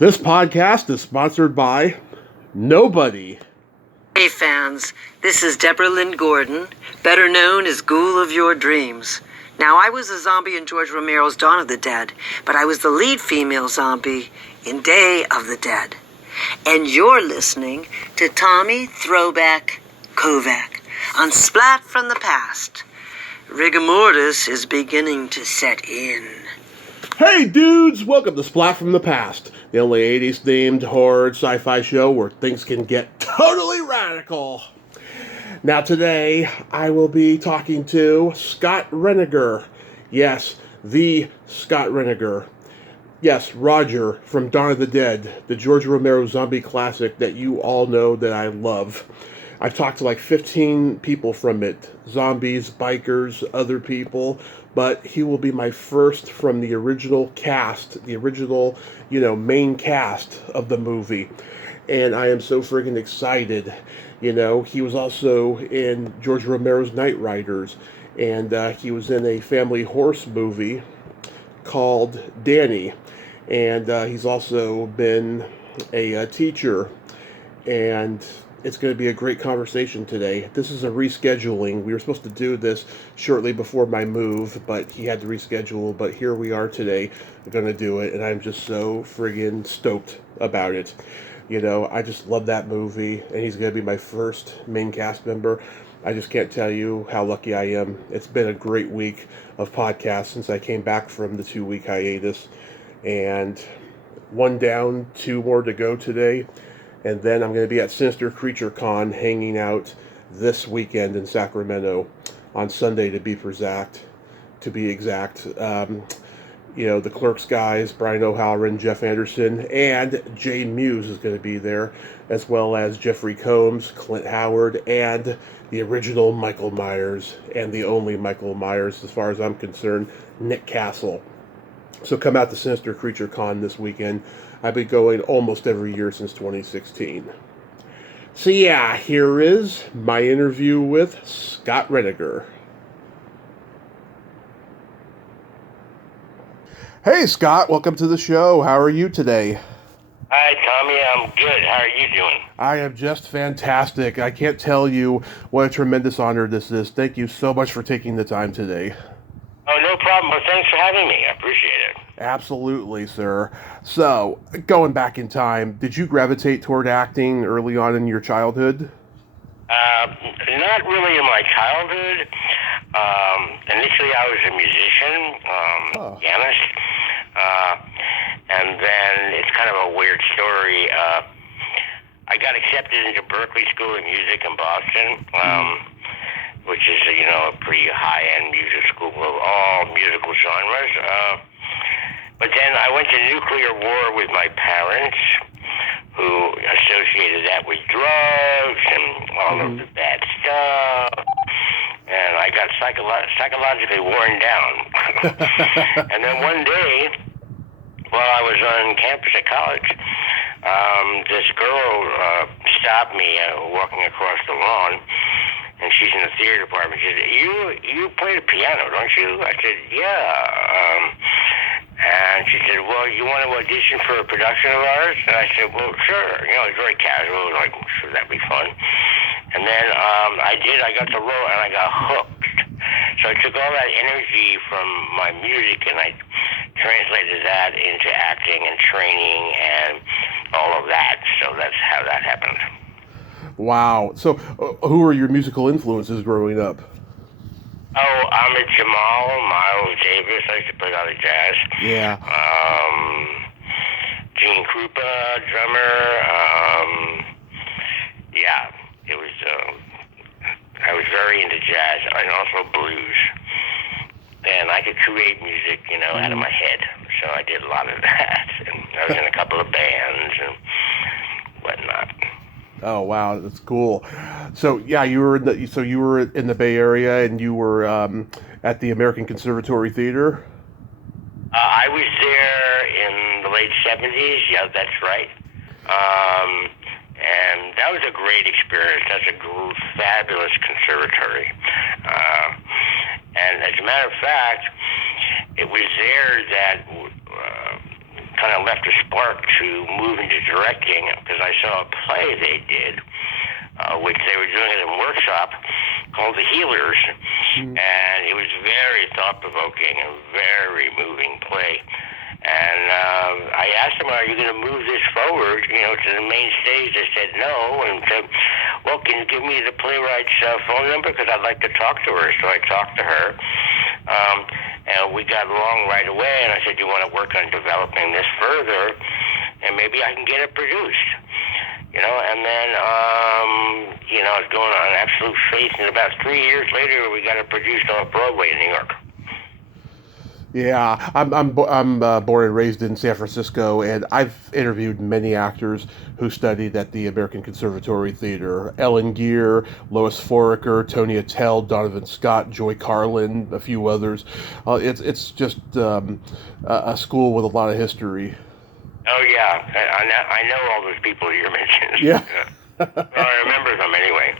This podcast is sponsored by nobody. Hey fans, this is Deborah Lynn Gordon, better known as Ghoul of Your Dreams. Now, I was a zombie in George Romero's Dawn of the Dead, but I was the lead female zombie in Day of the Dead. And you're listening to Tommy Throwback Kovac on Splat from the Past. Rigor mortis is beginning to set in. Hey dudes, welcome to Splat from the Past, the only 80s themed horror sci-fi show where things can get totally radical. Now today, I will be talking to Scott Reiniger. Yes, the Scott Reiniger. Yes, Roger from Dawn of the Dead, the George Romero zombie classic that you all know that I love. I've talked to like 15 people from it, zombies, bikers, other people, but he will be my first from the original cast, the original, main cast of the movie. And I am so friggin' excited. He was also in George Romero's Knightriders, and he was in a family horse movie called Danny. And he's also been a teacher, and it's going to be a great conversation today. This is a rescheduling. We were supposed to do this shortly before my move, but he had to reschedule. But here we are today. We're going to do it, and I'm just so friggin' stoked about it. I just love that movie, and he's going to be my first main cast member. I just can't tell you how lucky I am. It's been a great week of podcasts since I came back from the 2-week hiatus, and one down, 2 more to go today. And then I'm going to be at Sinister Creature Con hanging out this weekend in Sacramento on Sunday to be exact. The Clerks guys, Brian O'Halloran, Jeff Anderson, and Jay Muse is going to be there, as well as Jeffrey Combs, Clint Howard, and the original Michael Myers, and the only Michael Myers, as far as I'm concerned, Nick Castle. So come out to Sinister Creature Con this weekend. I've been going almost every year since 2016. So yeah, here is my interview with Scott Reiniger. Hey Scott, welcome to the show. How are you today? Hi Tommy, I'm good. How are you doing? I am just fantastic. I can't tell you what a tremendous honor this is. Thank you so much for taking the time today. Oh, no problem. Well, thanks for having me. I appreciate it. Absolutely, sir. So, going back in time, did you gravitate toward acting early on in your childhood? Not really in my childhood. Initially, I was a musician, pianist, and then it's kind of a weird story. I got accepted into Berklee School of Music in Boston, which is, a pretty high-end music school of all musical genres. But then I went to nuclear war with my parents, who associated that with drugs and all of the bad stuff. And I got psychologically worn down. And then one day, while I was on campus at college, this girl stopped me walking across the lawn. And she's in the theater department. She said, you play the piano, don't you? I said, yeah. And she said, well, you want to audition for a production of ours? And I said, well, sure. It's very casual. Like, sure, that'd be fun. And then I did. I got the role, and I got hooked. So I took all that energy from my music, and I translated that into acting and training and all of that. So that's how that happened. Wow. So, who were your musical influences growing up? Oh, Ahmed Jamal, Miles Davis. I used to play a lot of jazz. Yeah. Gene Krupa, drummer. Yeah, it was. I was very into jazz and also blues, and I could create music, out of my head. So I did a lot of that, and I was in a couple of bands and whatnot. Oh wow, that's cool. So yeah, you were in the Bay Area, and you were at the American Conservatory Theater. I was there in the late '70s. Yeah, that's right. And that was a great experience. That's a fabulous conservatory. And as a matter of fact, it was there that kind of left a spark to move into directing, because I saw a play they did, which they were doing at a workshop called The Healers, and it was very thought-provoking and very moving play. And I asked them, are you going to move this forward, to the main stage? They said no, and said, well, can you give me the playwright's phone number, because I'd like to talk to her. So I talked to her, and we got along right away, and I said, do you want to work on developing this further, and maybe I can get it produced? And then, it's going on absolute faith, and about 3 years later, we got it produced off Broadway in New York. Yeah, I'm born and raised in San Francisco, and I've interviewed many actors who studied at the American Conservatory Theater. Ellen Geer, Lois Foraker, Tony Attell, Donovan Scott, Joy Carlin, a few others. It's just a school with a lot of history. Oh yeah, I know all those people you're mentioning. Yeah. Well, I remember them anyway.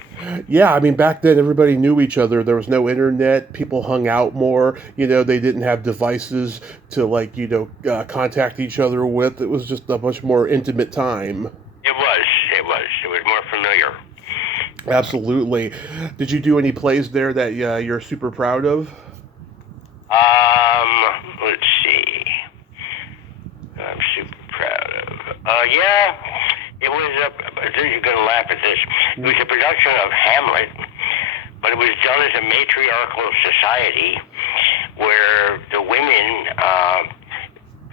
Yeah, I mean, back then everybody knew each other. There was no internet. People hung out more. They didn't have devices to contact each other with. It was just a much more intimate time. It was more familiar. Absolutely. Did you do any plays there that you're super proud of? Let's see. I'm super proud of. Yeah. It was you're going to laugh at this. It was a production of Hamlet, but it was done as a matriarchal society where the women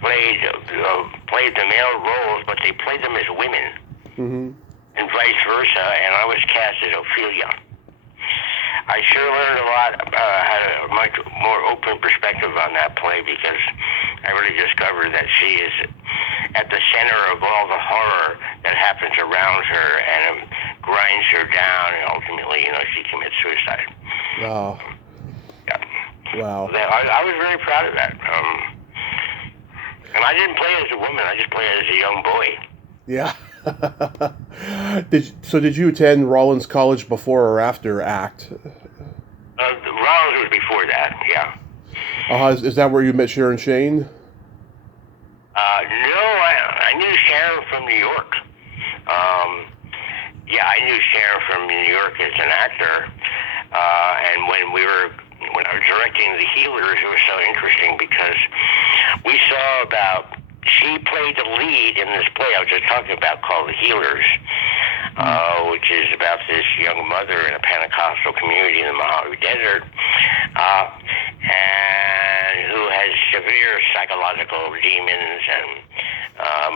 played the male roles, but they played them as women, and vice versa. And I was cast as Ophelia. I sure learned a lot, had a much more open perspective on that play, because I really discovered that she is at the center of all the horror that happens around her, and it grinds her down, and ultimately, she commits suicide. Wow. Yeah. Wow. I was very proud of that. And I didn't play as a woman, I just played as a young boy. Yeah. Did you attend Rollins College before or after ACT? Rollins was before that, yeah. Is that where you met Sharon Shane? No, I knew Sharon from New York. I knew Sharon from New York as an actor. And when I was directing The Healers, it was so interesting because we saw she played the lead in this play I was just talking about called The Healers, which is about this young mother in a Pentecostal community in the Mojave Desert, and who has severe psychological demons and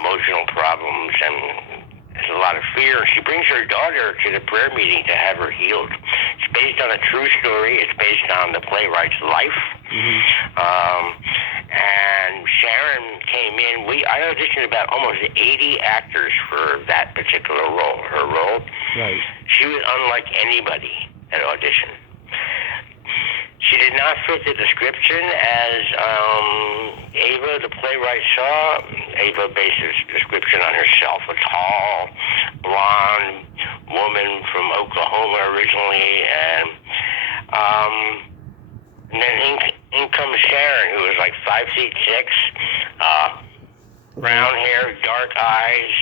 emotional problems, and there's a lot of fear. She brings her daughter to the prayer meeting to have her healed. It's based on a true story. It's based on the playwright's life. And Sharon came in. I auditioned about almost 80 actors for that particular role, her role. Right. She was unlike anybody at audition. She did not fit the description as Ava, the playwright, saw. Ava based his description on herself, a tall, blonde woman from Oklahoma originally, and then in comes Sharon, who was like 5'6", brown hair, dark eyes,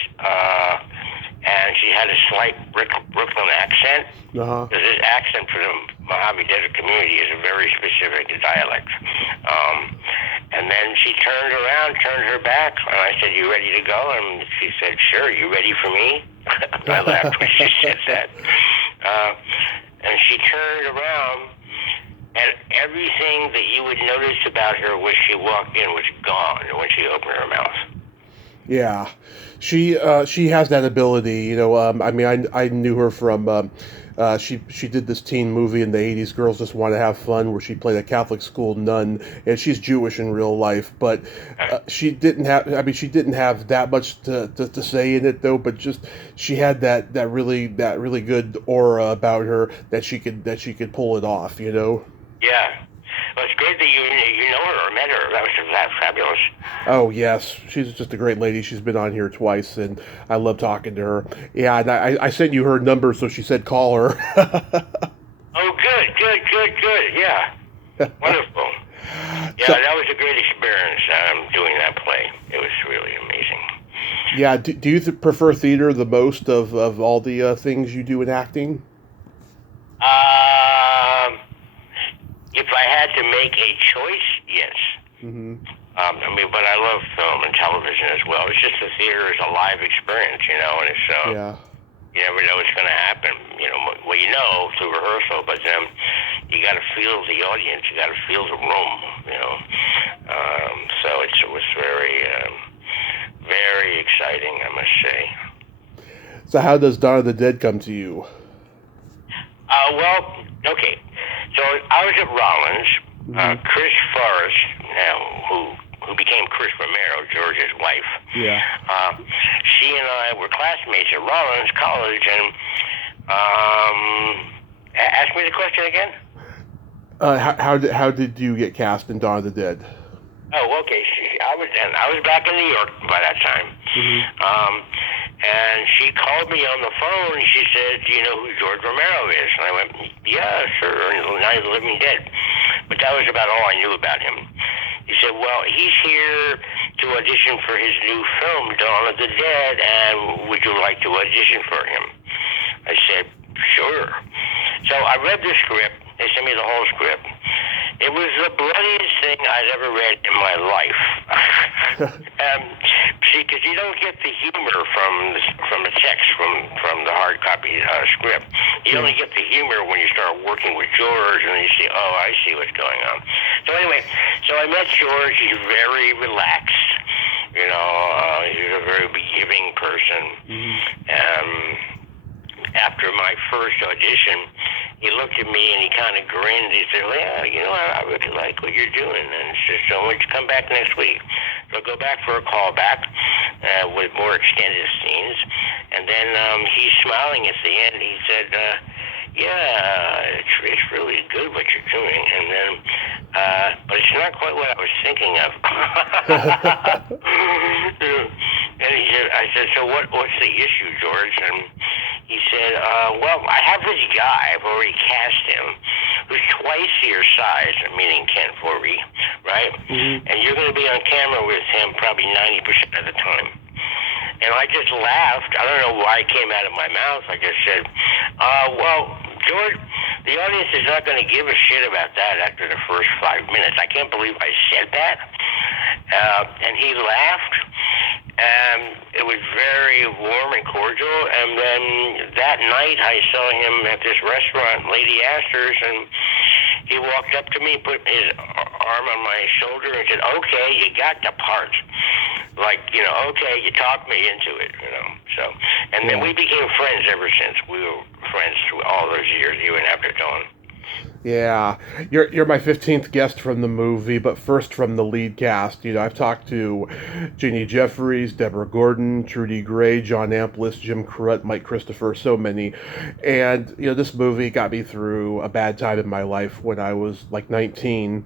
and she had a slight Brooklyn accent. Because this accent for the Mojave Desert community is a very specific dialect. And then she turned her back, and I said, "You ready to go?" And she said, "Sure, you ready for me?" I laughed when she said that. And she turned around, and everything that you would notice about her when she walked in was gone when she opened her mouth. Yeah, she has that ability. I knew her from she did this teen movie in the 80s, Girls Just Want to Have Fun, where she played a Catholic school nun, and she's Jewish in real life, but she didn't have that much to say in it though, but just she had that really good aura about her that she could pull it off, Yeah. Well, it's great that you know her or met her. That was fabulous. Oh, yes. She's just a great lady. She's been on here twice, and I love talking to her. Yeah, and I sent you her number, so she said call her. Oh, good. Yeah. Wonderful. Yeah, that was a great experience doing that play. It was really amazing. Yeah, do you prefer theater the most of all the things you do in acting? If I had to make a choice, yes. Mm-hmm. But I love film and television as well. It's just the theater is a live experience, and it's Yeah. you never know what's going to happen. Well, you know through rehearsal, but then you got to feel the audience. You got to feel the room. So it was very, very exciting, I must say. So how does Dawn of the Dead come to you? Well, okay. So I was at Rollins. Mm-hmm. Chris Forrest, who became Chris Romero, George's wife. Yeah. She and I were classmates at Rollins College, and ask me the question again. How did you get cast in Dawn of the Dead? Oh, okay. I was back in New York by that time. Mm-hmm. And she called me on the phone, and she said, "Do you know who George Romero is?" And I went, "Yeah, sure, Night of the Living Dead." But that was about all I knew about him. He said, "Well, he's here to audition for his new film, Dawn of the Dead, and would you like to audition for him?" I said, "Sure." So I read the script. They sent me the whole script. It was the bloodiest thing I'd ever read in my life. See, because you don't get the humor from the text, from the hard copy script. You only get the humor when you start working with George, and then you see, oh, I see what's going on. So anyway, I met George. He's very relaxed. He's a very giving person. Mm-hmm. After my first audition, he looked at me and he kind of grinned. He said, "Well, yeah, I really like what you're doing, and so why don't you come back next week?" So I'll go back for a callback with more extended scenes, and then he's smiling at the end. He said, "Yeah, it's really good what you're doing," and then, but it's not quite what I was thinking of. And I said, "So what's the issue, George?" And he said, "Well, I have this guy. I've already cast him, who's twice your size, meaning Ken Foree, right? Mm-hmm. And you're going to be on camera with him probably 90% of the time." And I just laughed. I don't know why it came out of my mouth. I just said, "Well, George, the audience is not going to give a shit about that after the first 5 minutes. I can't believe I said that." And he laughed. And it was very warm and cordial. And then that night I saw him at this restaurant, Lady Astor's, and he walked up to me, put his arm on my shoulder and said, "Okay, you got the part." Like, okay, you talked me into it, So, and then we became friends ever since. We were friends through all those years, even after Dawn. Yeah, you're my 15th guest from the movie, but first from the lead cast. I've talked to Jeannie Jeffries, Deborah Gordon, Trudy Gray, John Amplis, Jim Corrett, Mike Christopher, so many. And this movie got me through a bad time in my life when I was like 19.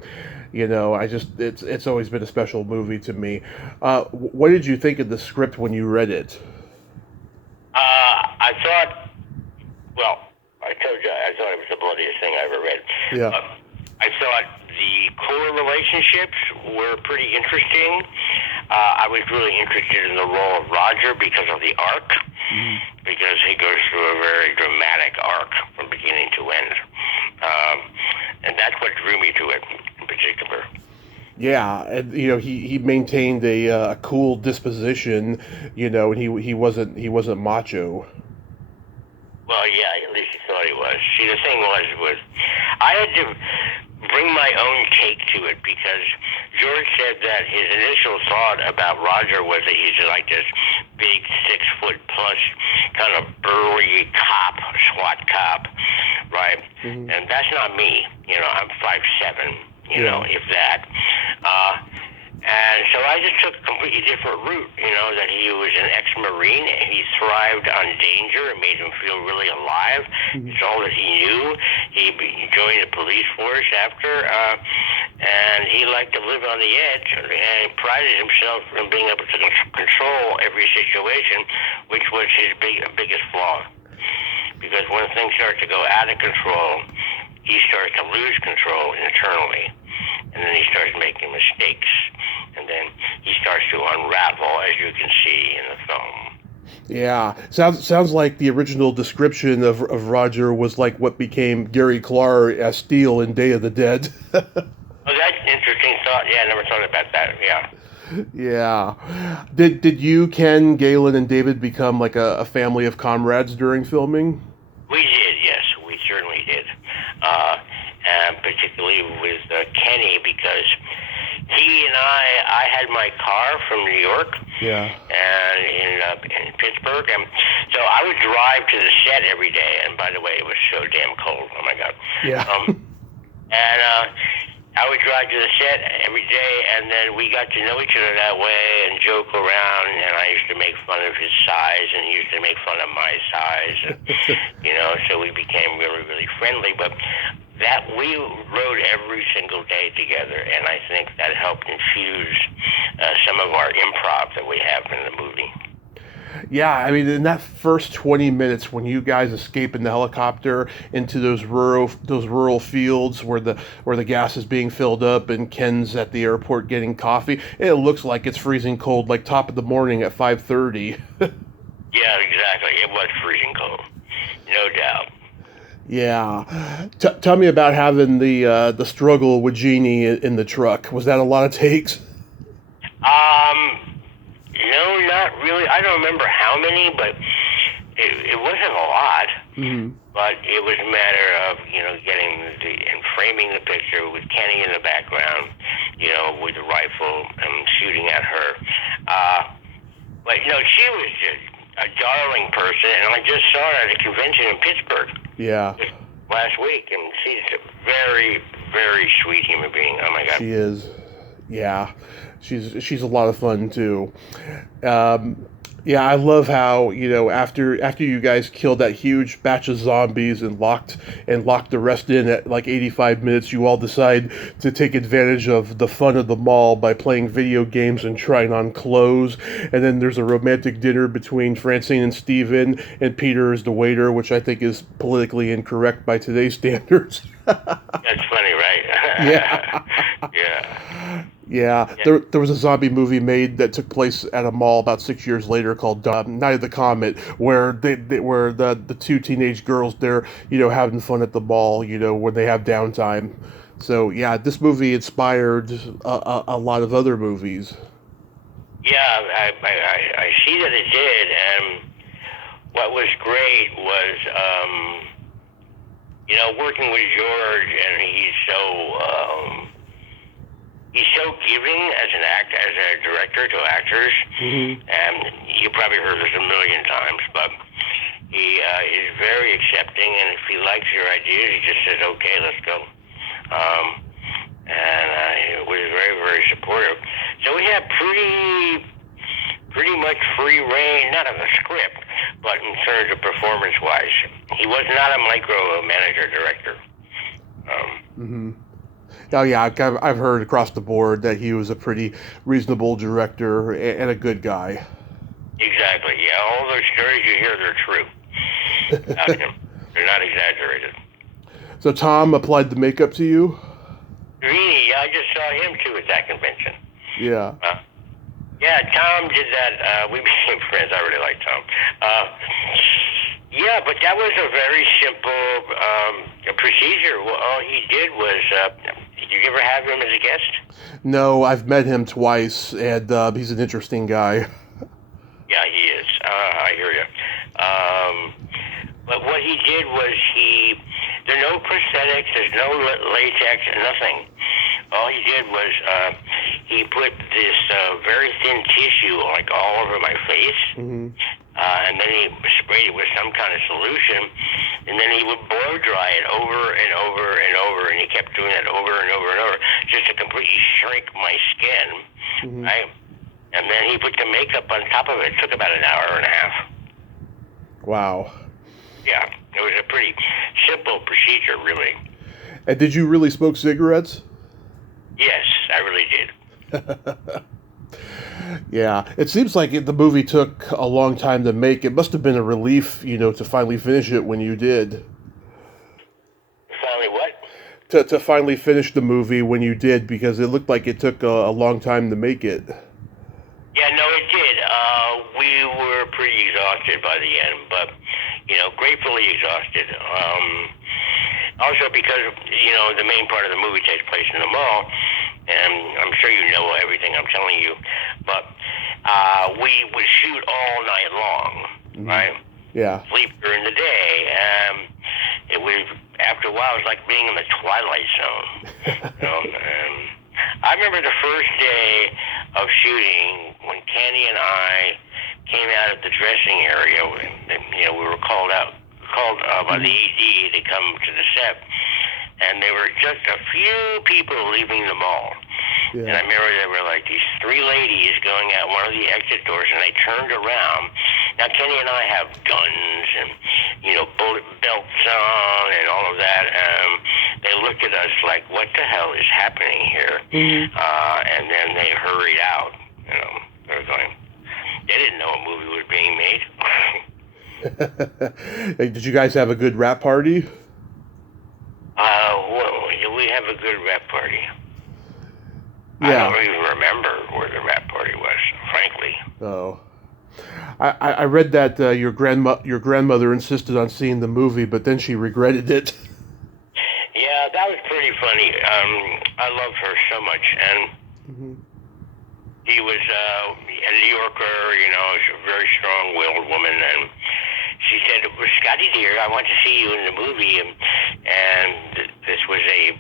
It's always been a special movie to me. What did you think of the script when you read it? I thought, well, I told you, I thought it was the bloodiest thing I ever read. Yeah. I thought the core relationships were pretty interesting. I was really interested in the role of Roger because of the arc, because he goes through a very dramatic arc from beginning to end. And that's what drew me to it in particular. Yeah, and he maintained a cool disposition, and he wasn't macho. Well, yeah, at least he thought he was. See, the thing was I had to bring my own take to it because George said that his initial thought about Roger was that he's like this big 6 foot plus kind of burly cop, SWAT cop, right? Mm-hmm. And that's not me. I'm 5'7", if that. And so I just took a completely different route, that he was an ex-Marine and he thrived on danger. It made him feel really alive. Mm-hmm. It's all that he knew. He joined the police force after, and he liked to live on the edge and prided himself in being able to control every situation, which was his biggest flaw. Because when things start to go out of control, he starts to lose control internally. And then he starts making mistakes. and then he starts to unravel, as you can see in the film. Yeah, sounds like the original description of Roger was like what became Gary Clark as Steel in Day of the Dead. Oh, that's an interesting thought. Yeah, I never thought about that. Yeah. Yeah. Did you, Ken, Galen, and David become like a family of comrades during filming? We did, yes, we certainly did. And particularly with Kenny, because he and I had my car from New York. Yeah. And in Pittsburgh, and so I would drive to the set every day. And by the way, it was so damn cold. Oh my God. Yeah. And I would drive to the set every day, and then we got to know each other that way and joke around. And I used to make fun of his size, and he used to make fun of my size. And, so we became really, really friendly. But that we rode every single day together, and I think that helped infuse some of our improv that we have in the movie. Yeah, I mean, in that first 20 minutes when you guys escape in the helicopter into those rural fields where the gas is being filled up and Ken's at the airport getting coffee, it looks like it's freezing cold, like top of the morning at 5:30. Yeah, exactly. It was freezing cold, no doubt. Yeah. Tell me about having the struggle with Jeannie in the truck. Was that a lot of takes? No, not really. I don't remember how many, but it wasn't a lot. Mm-hmm. But it was a matter of, getting and framing the picture with Kenny in the background, with the rifle and shooting at her. But, she was just a darling person, and I just saw her at a convention in Pittsburgh. Yeah. Just last week, and she's a very, very sweet human being. Oh my God. She is. Yeah. She's a lot of fun too. Yeah, I love how, after you guys killed that huge batch of zombies and locked the rest in at like 85 minutes, you all decide to take advantage of the fun of the mall by playing video games and trying on clothes. And then there's a romantic dinner between Francine and Steven, and Peter is the waiter, which I think is politically incorrect by today's standards. That's funny, right? Yeah. Yeah. Yeah, there was a zombie movie made that took place at a mall about 6 years later called Night of the Comet, where where the two teenage girls, they're having fun at the mall, when they have downtime. So yeah, this movie inspired a lot of other movies. Yeah, I see that it did, and what was great was working with George, and he's so giving as a director to actors. Mm-hmm. And you probably heard this a million times, but he is very accepting, and if he likes your ideas, he just says, okay, let's go. And he was very, very supportive. So we had pretty much free reign, not of the script, but in terms of performance-wise. He was not a micromanager director. Mm-hmm. Oh yeah, I've heard across the board that he was a pretty reasonable director and a good guy. Exactly. Yeah, all those stories you hear, they're true about him. They're not exaggerated. So Tom applied the makeup to you? Really? Yeah, I just saw him too at that convention. Yeah. Yeah, Tom did that. We became friends. I really like Tom. Yeah, but that was a very simple procedure. Well, all he did was, did you ever have him as a guest? No, I've met him twice, and he's an interesting guy. Yeah, he is. I hear you. But what he did was there are no prosthetics, there's no latex, nothing. All he did was he put this very thin tissue like all over my face, mm-hmm. And then he sprayed it with some kind of solution, and then he would blow dry it over and over and over, and he kept doing that over and over and over just to completely shrink my skin, mm-hmm. right? And then he put the makeup on top of it. It took about an hour and a half. Wow. Yeah, it was a pretty simple procedure, really. And did you really smoke cigarettes? Yes, I really did. Yeah, it seems like the movie took a long time to make. It must have been a relief, to finally finish it when you did. Finally what? to finally finish the movie when you did, because it looked like it took a long time to make it. Yeah, no, it did. We were pretty exhausted by the end, but, gratefully exhausted. Also because, the main part of the movie takes place in the mall, and I'm sure you know everything I'm telling you, but we would shoot all night long, right? Yeah. Sleep during the day. It was, after a while, it was like being in the Twilight Zone. I remember the first day of shooting when Kenny and I came out of the dressing area. We were called by the AD to come to the set, and there were just a few people leaving the mall. Yeah. And I remember there were like these three ladies going out one of the exit doors, and they turned around. Now Kenny and I have guns and bullet belts on and all of that. They looked at us like, "What the hell is happening here?" And then they hurried out. They were going. They didn't know a movie was being made. Hey, did you guys have a good rap party? We have a good rap party. Yeah. I don't even remember where the rap party was, frankly. Oh. I read that your grandmother insisted on seeing the movie, but then she regretted it. Yeah, that was pretty funny. I love her so much, and she was a New Yorker. She's a very strong-willed woman, and she said, "Well, Scotty dear, I want to see you in the movie," and this was a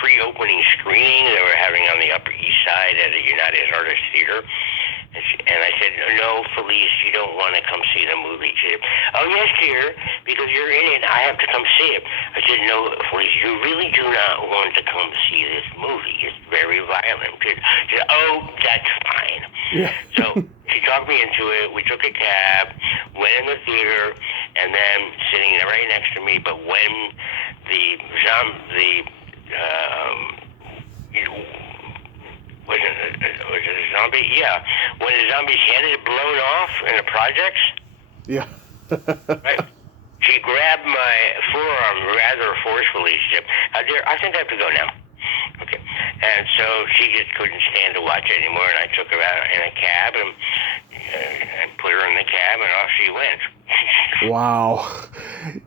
pre-opening screening they were having on the Upper East Side at a United Artists Theater. And I said, "No, Felice, you don't want to come see the movie." She said, "Oh, yes, dear, because you're in it, I have to come see it." I said, "No, Felice, you really do not want to come see this movie. It's very violent." She said, "Oh, that's fine." Yeah. So she talked me into it. We took a cab, went in the theater, and then sitting right next to me. But when was it a zombie? Yeah. When the zombie's head is blown off in the projects. Yeah. Right. She grabbed my forearm rather forcefully. She said, "Dear, I think I have to go now." Okay. And so she just couldn't stand to watch it anymore, and I took her out in a cab and put her in the cab, and off she went. Wow.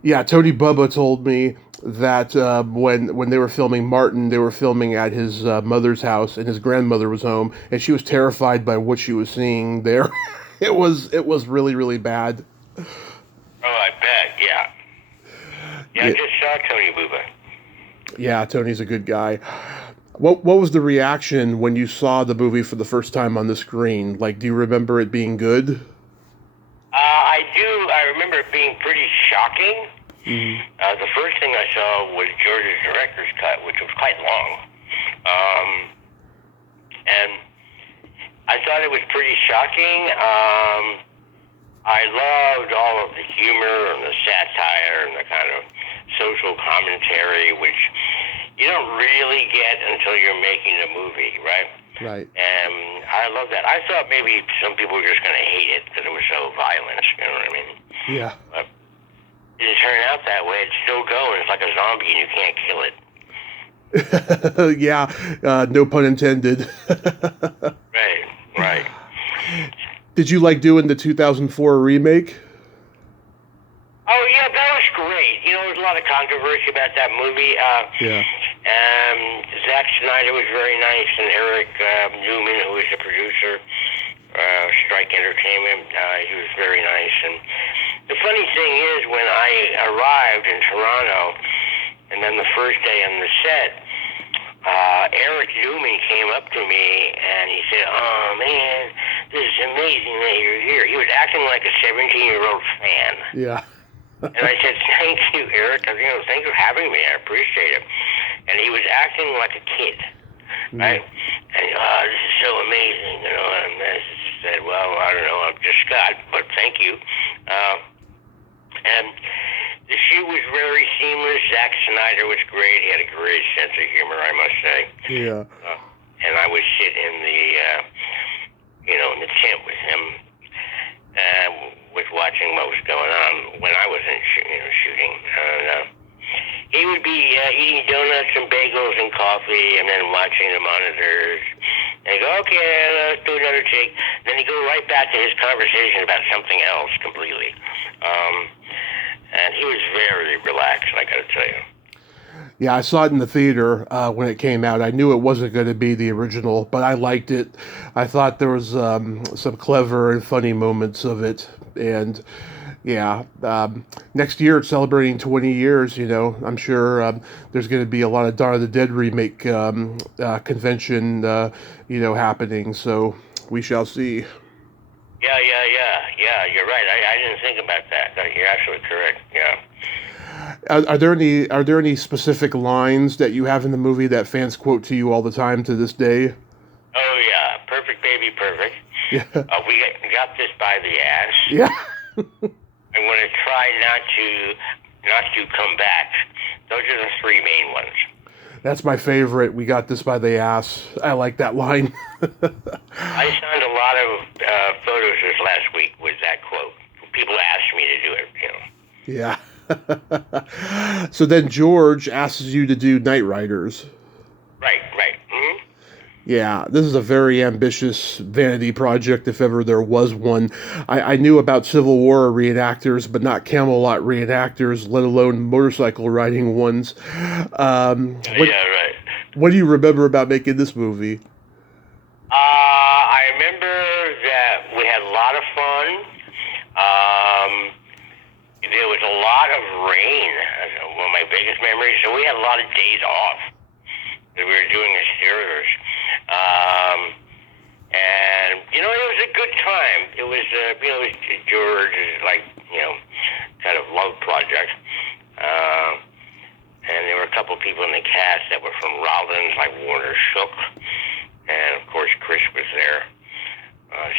Yeah, Tony Bubba told me that when they were filming Martin, they were filming at his mother's house, and his grandmother was home, and she was terrified by what she was seeing there. It was really, really bad. Oh, I bet. Yeah. Yeah, I just saw Tony Bubba. Yeah, Tony's a good guy. What was the reaction when you saw the movie for the first time on the screen? Like, do you remember it being good? I do. I remember it being pretty shocking. The first thing I saw was George's director's cut, which was quite long. And I thought it was pretty shocking. I loved all of the humor and the satire and the kind of social commentary, which you don't really get until you're making a movie, right? Right. And I love that. I thought maybe some people were just going to hate it because it was so violent, you know what I mean? Yeah. But it didn't turn out that way. It's still going. It's like a zombie and you can't kill it. Yeah, no pun intended. Right. Did you like doing the 2004 remake? Oh, yeah, that was great. There was a lot of controversy about that movie. Yeah. Zack Snyder was very nice, and Eric Newman, who was the producer, Strike Entertainment, he was very nice. And the funny thing is, when I arrived in Toronto, and then the first day on the set, Eric Newman came up to me, and he said, "Oh, man, this is amazing that you're here." He was acting like a 17-year-old fan. Yeah. And I said, "Thank you, Eric. Thanks for having me. I appreciate it." And he was acting like a kid, right? And this is so amazing, And I said, "Well, I don't know. I'm just Scott, but thank you." And the shoot was very seamless. Zack Snyder was great. He had a great sense of humor, I must say. Yeah. And I would sit in the, in the tent with him, was watching what was going on when I was shooting. he would be eating donuts and bagels and coffee, and then watching the monitors. And he'd go, okay, let's do another take. Then he'd go right back to his conversation about something else completely. And he was very relaxed, I got to tell you. Yeah, I saw it in the theater when it came out. I knew it wasn't going to be the original, but I liked it. I thought there was some clever and funny moments of it. And yeah, next year it's celebrating 20 years, you know. I'm sure there's going to be a lot of Dawn of the Dead remake convention, you know, happening. So we shall see. Yeah, you're right. I didn't think about that. You're absolutely correct, yeah. Are there any specific lines that you have in the movie that fans quote to you all the time to this day? Oh, yeah. Perfect, baby, perfect. Yeah. We got this by the ass. Yeah. I'm going to try not to come back. Those are the three main ones. That's my favorite. We got this by the ass. I like that line. I signed a lot of photos this last week with that quote. People asked me to do it, you know. Yeah. So then George asks you to do Knightriders. Right. Mm-hmm. Yeah, this is a very ambitious vanity project, if ever there was one. I knew about Civil War reenactors, but not Camelot reenactors, let alone motorcycle riding ones. Yeah, right. What do you remember about making this movie? I remember that we had a lot of fun. There was a lot of rain, one of my biggest memories, so we had a lot of days off. We were doing exteriors. And, you know, it was a good time. It was, you know, George's, like, you know, kind of love project. And there were a couple of people in the cast that were from Rollins, like Warner Shook. And, of course, Chris was there.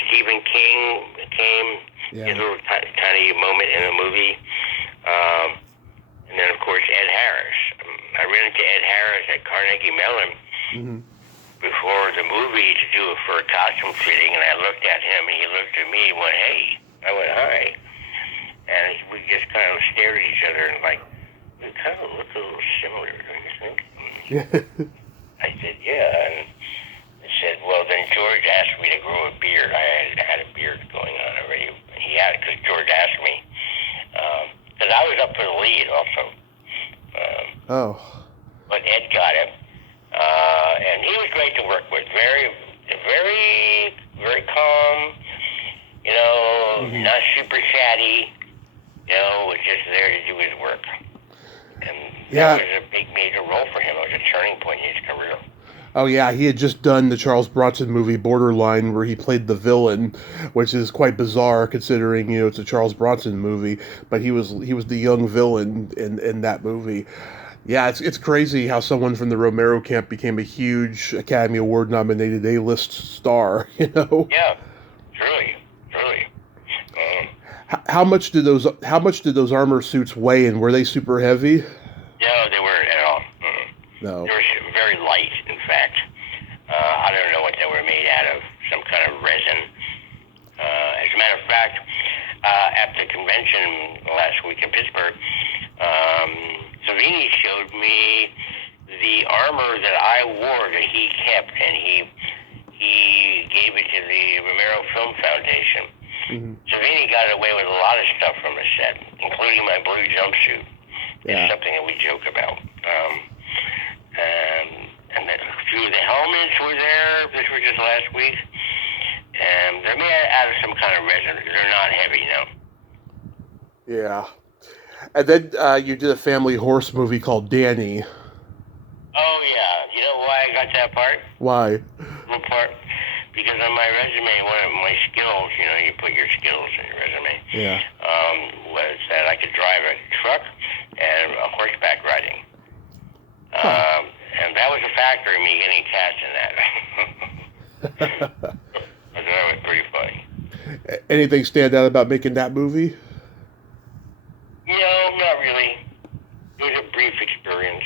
Stephen King came, his little tiny moment in the movie. And then, of course, Ed Harris. I ran into Ed Harris at Carnegie Mellon before the movie to do it for a costume fitting, and I looked at him, and he looked at me and went, hey. I went, hi. And we just kind of stared at each other and like, we kind of look a little similar, don't you think? I said, yeah. And I said, well, then George asked me to grow a beard. I had a beard going on already. He had it because George asked me. Because I was up for the lead also. But Ed got it. And he was great to work with. Very, very calm. You know, not super chatty. You know, was just there to do his work. And that was a big major role for him. It was a turning point in his career. Oh yeah, he had just done the Charles Bronson movie Borderline, where he played the villain, which is quite bizarre considering, you know, it's a Charles Bronson movie. But he was the young villain in that movie. Yeah, it's crazy how someone from the Romero camp became a huge Academy Award nominated A-list star. You know. Yeah, truly. How much did those armor suits weigh, and were they super heavy? No, they weren't at all. No. They were very light, in fact. I don't know what they were made out of, some kind of resin. As a matter of fact, at the convention last week in Pittsburgh, Savini showed me the armor that I wore that he kept, and he gave it to the Romero Film Foundation. Savini got away with a lot of stuff from the set, including my blue jumpsuit. It's something that we joke about. And then a few of the helmets were there. This was just last week. And they're made out of some kind of resin. They're not heavy, no. Yeah. And then you did a family horse movie called Danny. Oh, yeah. You know why I got that part? Why? What part? Because on my resume, one of my skills, you know, you put your skills in your resume, was that I could drive a truck and horseback riding. And that was a factor in me getting cast in that. That was pretty funny. Anything stand out about making that movie? No, not really. It was a brief experience.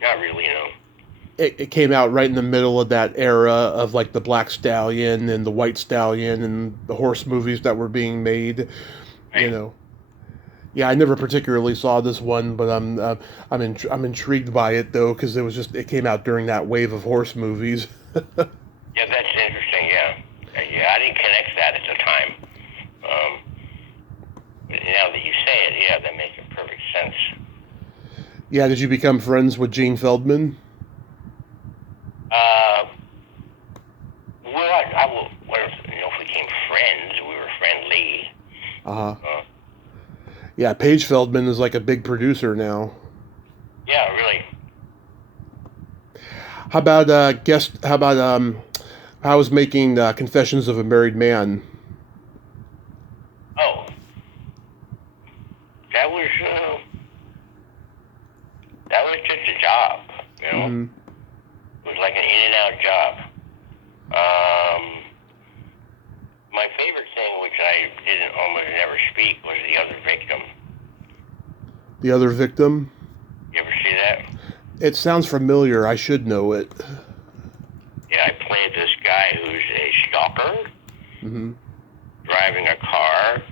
Not really, no. It came out right in the middle of that era of like the Black Stallion and the White Stallion and the horse movies that were being made, you know. Yeah, I never particularly saw this one, but I'm intrigued by it though because it came out during that wave of horse movies. Yeah, that's interesting. Yeah, yeah, I didn't connect that at the time. Um, but now that you say it, yeah, that makes perfect sense. Yeah, did you become friends with Gene Feldman? Uh, well, if we became friends, we were friendly. Uh huh. Uh, Yeah, Paige Feldman is like a big producer now. yeah, really. How about guest? How about I was making Confessions of a Married Man. Oh, that was just a job, you know. Mm-hmm. It was like an in and out job. My favorite thing, which I didn't almost never speak, was The Other Victim. The Other Victim. You ever see that? It sounds familiar. I should know it. Yeah, I played this guy who's a stalker, Mm-hmm. driving a car,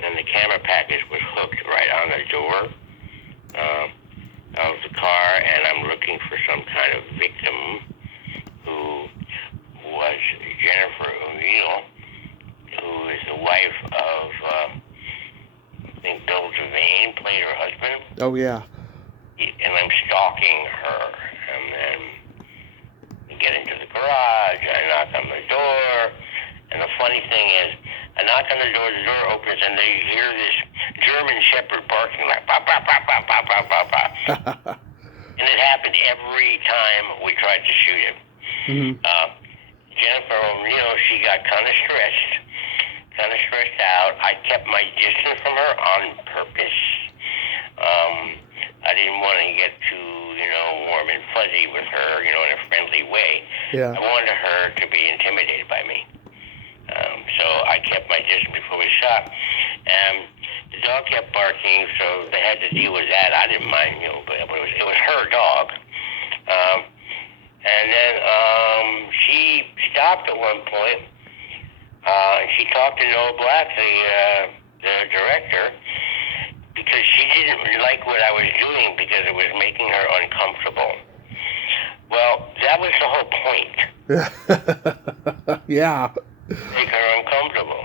and the camera package was hooked right on the door of the car, and I'm looking for some kind of victim who was Jennifer O'Neill, who is the wife of, I think Bill Devane played her husband, Oh yeah. and I'm stalking her, and then we get into the garage, I knock on the door, and the funny thing is, I knock on the door opens, and they hear this German Shepherd barking like, bah, bah, bah, bah, bah, bah, bah, bah. And it happened every time we tried to shoot him. Mm-hmm. Jennifer O'Neill, she got kind of stressed out. I kept my distance from her on purpose. I didn't want to get too, warm and fuzzy with her, in a friendly way. Yeah. I wanted her to be intimidated by me. So I kept my distance before we shot. The dog kept barking, so they had to deal with that. I didn't mind, but it was her dog. And then she stopped at one point. She talked to Noah Black, the director, because she didn't like what I was doing because it was making her uncomfortable. Well, that was the whole point. Yeah. Make her uncomfortable,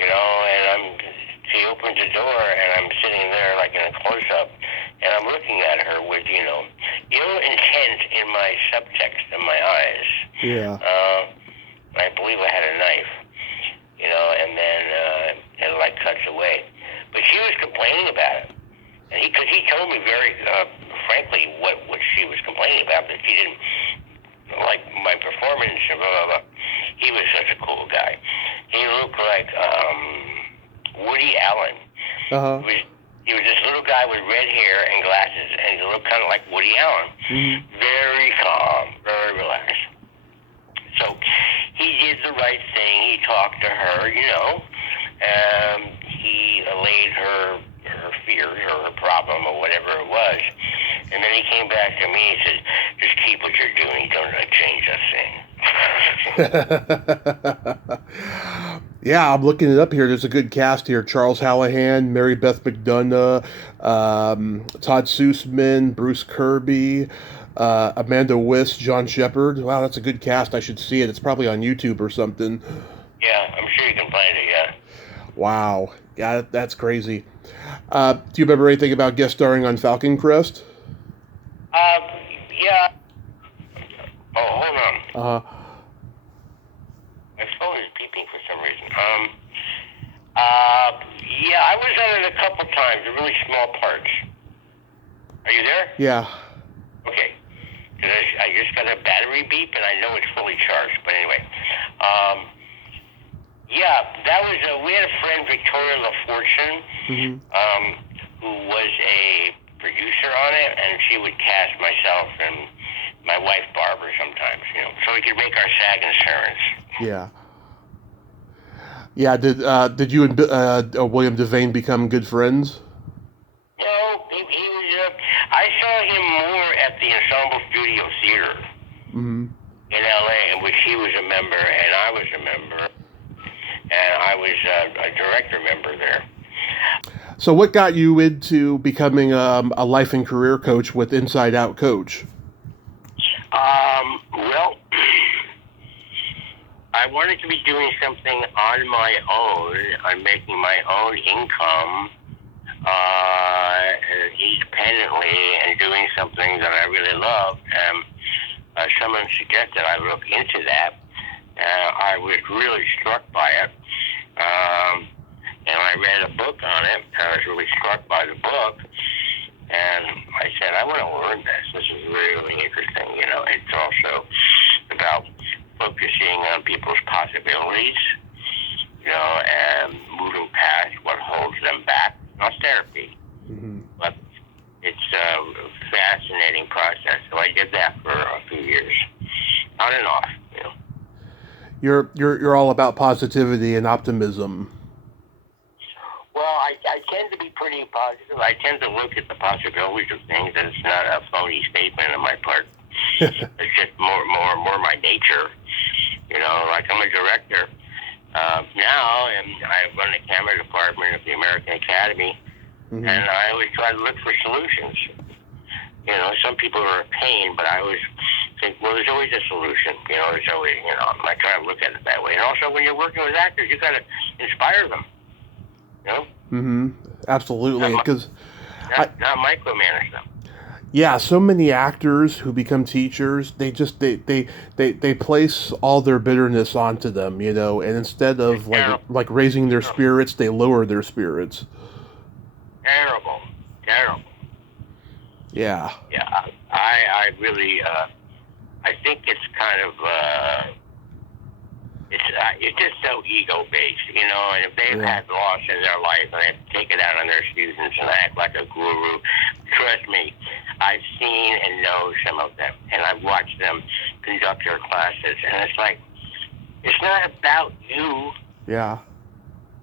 and she opens the door, and I'm sitting there like in a close-up, and I'm looking at her with, ill intent in my subtext in my eyes. Yeah. I believe I had a knife, and then it like cuts away. But she was complaining about it. And because he told me very frankly what she was complaining about, that she didn't like my performance and blah, blah, blah. He was such a cool guy. He looked like Woody Allen. Uh-huh. He was this little guy with red hair and glasses, and he looked kind of like Woody Allen. Mm-hmm. Very calm, very relaxed. So he did the right thing. He talked to her, he allayed her fears or her problem or whatever it was. And then he came back to me and said, just keep what you're doing. Don't change a thing. Yeah, I'm looking it up here. There's a good cast here. Charles Hallahan, Mary Beth McDonough, Todd Sussman, Bruce Kirby, Amanda Wyss, John Shepard. Wow, that's a good cast. I should see it. It's probably on YouTube or something. Yeah, I'm sure you can find it, yeah. Wow. Yeah, that's crazy. Do you remember anything about guest starring on Falcon Crest? Yeah. Oh, hold on. Uh-huh. My phone is beeping for some reason. Yeah, I was on it a couple times, the really small parts. Are you there? Yeah. Okay. I just got a battery beep, and I know it's fully charged. But anyway, yeah, that was. We had a friend, Victoria LaFortune, who was a producer on it, and she would cast myself and my wife Barbara sometimes, so we could make our SAG insurance. Yeah. Yeah. Did you and William Devane become good friends? No, he was. I saw him more at the Ensemble Studio Theater in L.A., in which he was a member and I was a member, and I was a director member there. So what got you into becoming a life and career coach with Inside Out Coach? Well, I wanted to be doing something on my own, on making my own income, independently, and doing something that I really loved. Someone suggested I look into that. I was really struck by it. And I read a book on it. I was really struck by the book. And I said, I want to learn this. This is really interesting. You know, it's also about focusing on people's possibilities, you know, and moving past what holds them back. Not therapy, but it's a fascinating process. So I did that for a few years, on and off. You know, You're all about positivity and optimism. well, I tend to be pretty positive. I tend to look at the possibilities of things, and it's not a phony statement on my part. It's just more my nature. You know, like I'm a director now, and I run the camera department of the American Academy, and I always try to look for solutions. You know, some people are a pain, but I always think, well, there's always a solution. You know, there's always, you know, I try to look at it that way. And also, when you're working with actors, you got to inspire them. You know? Absolutely, because not micromanage them. Yeah, so many actors who become teachers, they place all their bitterness onto them, you know, and instead of like raising their spirits, they lower their spirits. Terrible. Yeah. Yeah, I really, I think it's kind of, it's just so ego-based, you know, and if they've had loss in their life and they take it out on their students and act like a guru, trust me, I've seen and know some of them, and I've watched them conduct their classes, and it's like, it's not about you. Yeah.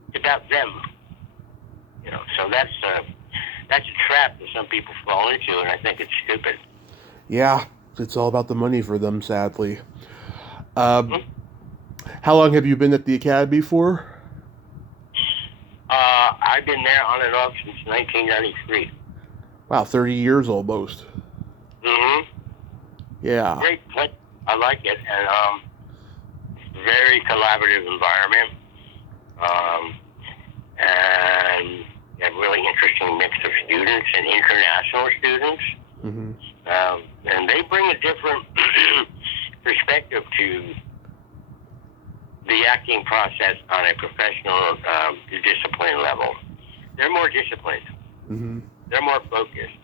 It's about them. You know, so that's a trap that some people fall into, and I think it's stupid. Yeah, it's all about the money for them, sadly. How long have you been at the Academy for? I've been there on and off since 1993. Wow, 30 years almost. Yeah. Great place. I like it, and very collaborative environment, and a really interesting mix of students and international students. And they bring a different perspective to the acting process on a professional discipline level. They're more disciplined. They're more focused.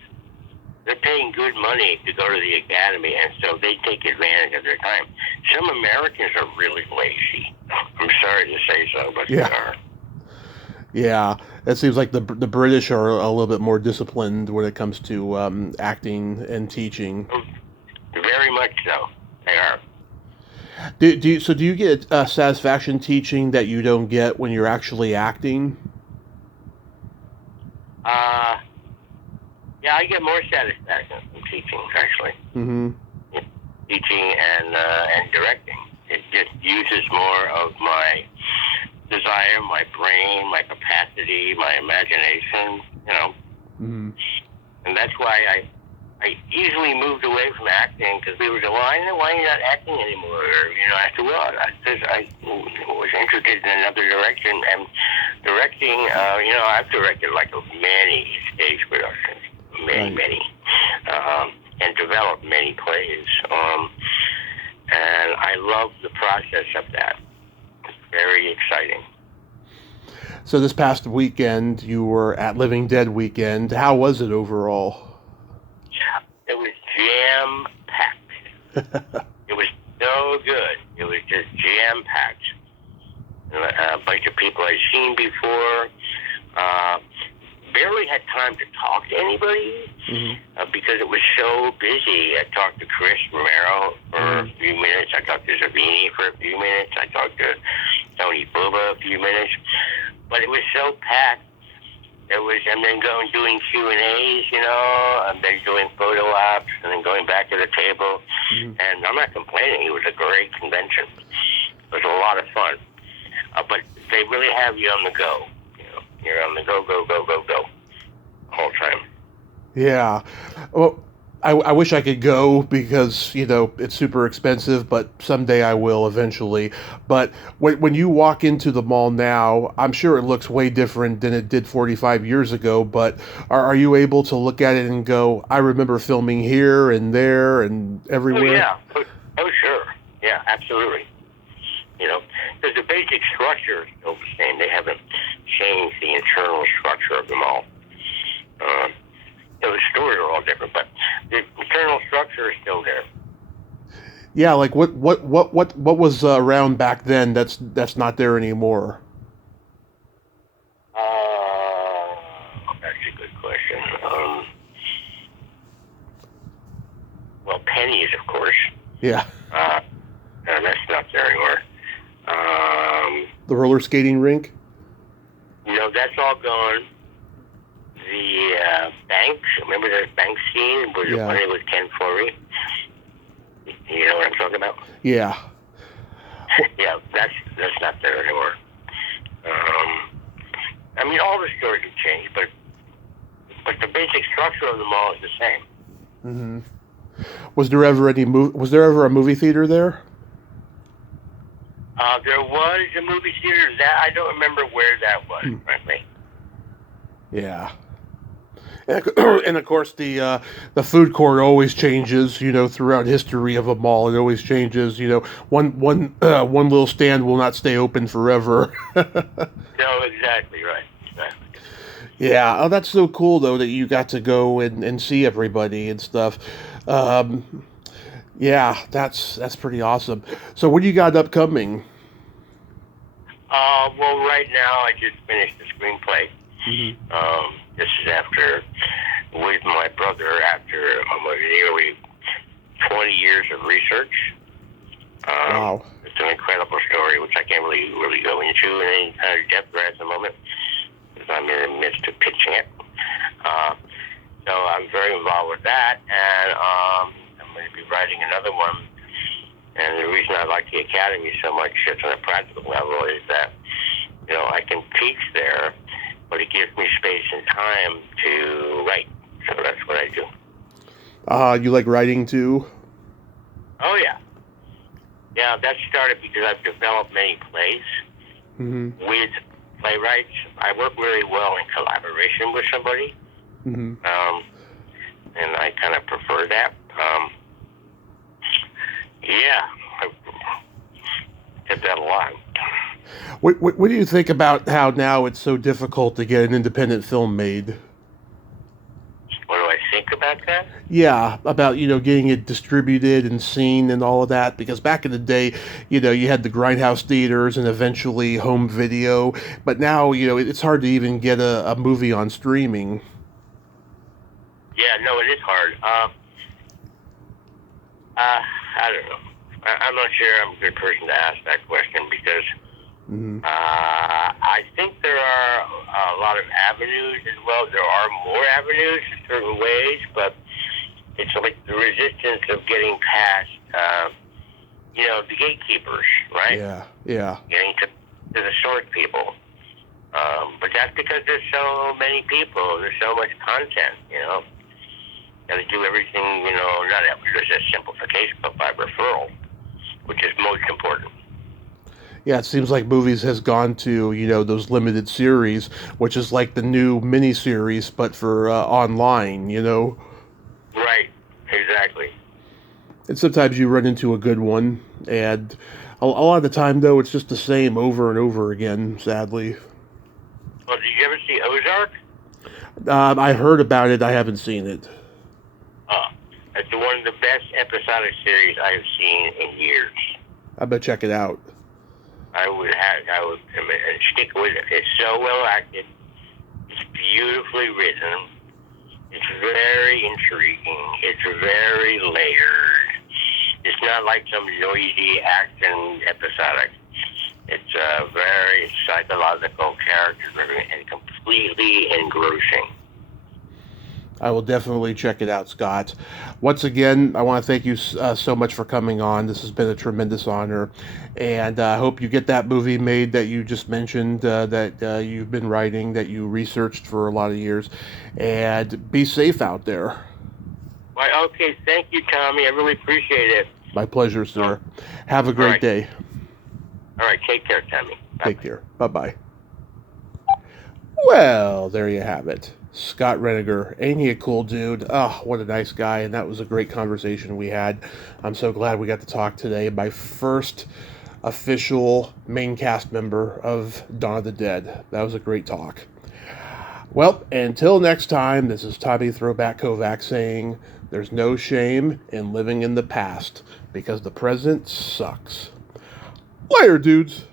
They're paying good money to go to the academy, and so they take advantage of their time. Some Americans are really lazy. I'm sorry to say so, but they are. Yeah, it seems like the British are a little bit more disciplined when it comes to acting and teaching. Very much so. They are. Do you get satisfaction teaching that you don't get when you're actually acting? Yeah, I get more satisfaction from teaching, actually. Teaching and directing. It just uses more of my desire, my brain, my capacity, my imagination, you know. And that's why I easily moved away from acting, because people would say, well, why are you not acting anymore? Or, you know, I said, well, I was interested in another direction, and directing, you know, I've directed like many stage productions, many, and developed many plays. And I love the process of that. It's very exciting. So this past weekend, you were at Living Dead weekend. How was it overall? It was jam-packed. It was so good. It was just jam-packed. A bunch of people I'd seen before. Barely had time to talk to anybody because it was so busy. I talked to Chris Romero for a few minutes. I talked to Zavini for a few minutes. I talked to Tony Bubba a few minutes. But it was so packed. It was, and then doing Q&As, you know, and then doing photo ops, and then going back to the table. And I'm not complaining. It was a great convention. It was a lot of fun. But they really have you on the go, you know. You're on the go, go, go, go, go, whole time. Yeah. Well, I wish I could go because, it's super expensive, but someday I will eventually. But when you walk into the mall now, I'm sure it looks way different than it did 45 years ago, but are you able to look at it and go, I remember filming here and there and everywhere? Oh, yeah. Oh, sure. Yeah, absolutely. Because the basic structure is still the same. They haven't changed the internal structure of the mall. The stores are all different, but the internal structure is still there. Yeah, like what was around back then that's not there anymore? That's a good question. Well, pennies, of course. Yeah. And that's not there anymore. The roller skating rink? That's all gone. The banks, remember the bank scene where the money was Ken Forey? You know what I'm talking about? Yeah. Yeah, that's not there anymore. All the stores have changed, but the basic structure of the mall is the same. Mm-hmm. Was there ever a movie theater there? There was a movie theater. That I don't remember where that was, frankly. Yeah. And of course, the food court always changes. Throughout history of a mall, it always changes. One little stand will not stay open forever. No, exactly right. Exactly. Yeah. Oh, that's so cool though that you got to go and see everybody and stuff. Yeah, that's pretty awesome. So, what do you got upcoming? Well, right now I just finished the screenplay. Mm-hmm. This is with my brother, after nearly 20 years of research. Wow. It's an incredible story, which I can't really go into in any kind of depth right at the moment, because I'm in the midst of pitching it. So I'm very involved with that, and I'm going to be writing another one. And the reason I like the Academy so much, just on a practical level, is that, I can teach there, but it gives me space and time to write. So that's what I do. You like writing too? Oh, yeah. Yeah, that started because I've developed many plays with playwrights. I work really well in collaboration with somebody. Mm-hmm. And I kind of prefer that. Yeah, I did that a lot. What do you think about how now it's so difficult to get an independent film made? What do I think about that? Yeah, about, getting it distributed and seen and all of that, because back in the day, you had the grindhouse theaters and eventually home video, but now, it's hard to even get a movie on streaming. Yeah, no, it is hard. I don't know. I'm not sure I'm a good person to ask that question because I think there are a lot of avenues as well. There are more avenues in certain ways, but it's like the resistance of getting past, the gatekeepers, right? Yeah. Getting to the source people. But that's because there's so many people. There's so much content, Got to do everything, not just as simplification, but by referral, which is most important. Yeah, it seems like movies has gone to, those limited series, which is like the new mini-series, but for online, Right, exactly. And sometimes you run into a good one, and a lot of the time, though, it's just the same over and over again, sadly. Well, did you ever see Ozark? I heard about it. I haven't seen it. It's one of the best episodic series I've seen in years. I better check it out. I would stick with it. It's so well acted. It's beautifully written. It's very intriguing. It's very layered. It's not like some noisy action episodic. It's very psychological, character-driven, and completely engrossing. I will definitely check it out, Scott. Once again, I want to thank you so much for coming on. This has been a tremendous honor, and I hope you get that movie made that you just mentioned, that you've been writing, that you researched for a lot of years, and be safe out there. Right, okay, thank you, Tommy. I really appreciate it. My pleasure, sir. Have a great day. All right, take care, Tommy. Take care. Bye-bye. Well, there you have it. Scott Reiniger. Ain't he a cool dude? Oh, what a nice guy. And that was a great conversation we had. I'm so glad we got to talk today. My first official main cast member of Dawn of the Dead. That was a great talk. Well, until next time, this is Tommy Throwback Kovac saying there's no shame in living in the past because the present sucks. Later, dudes.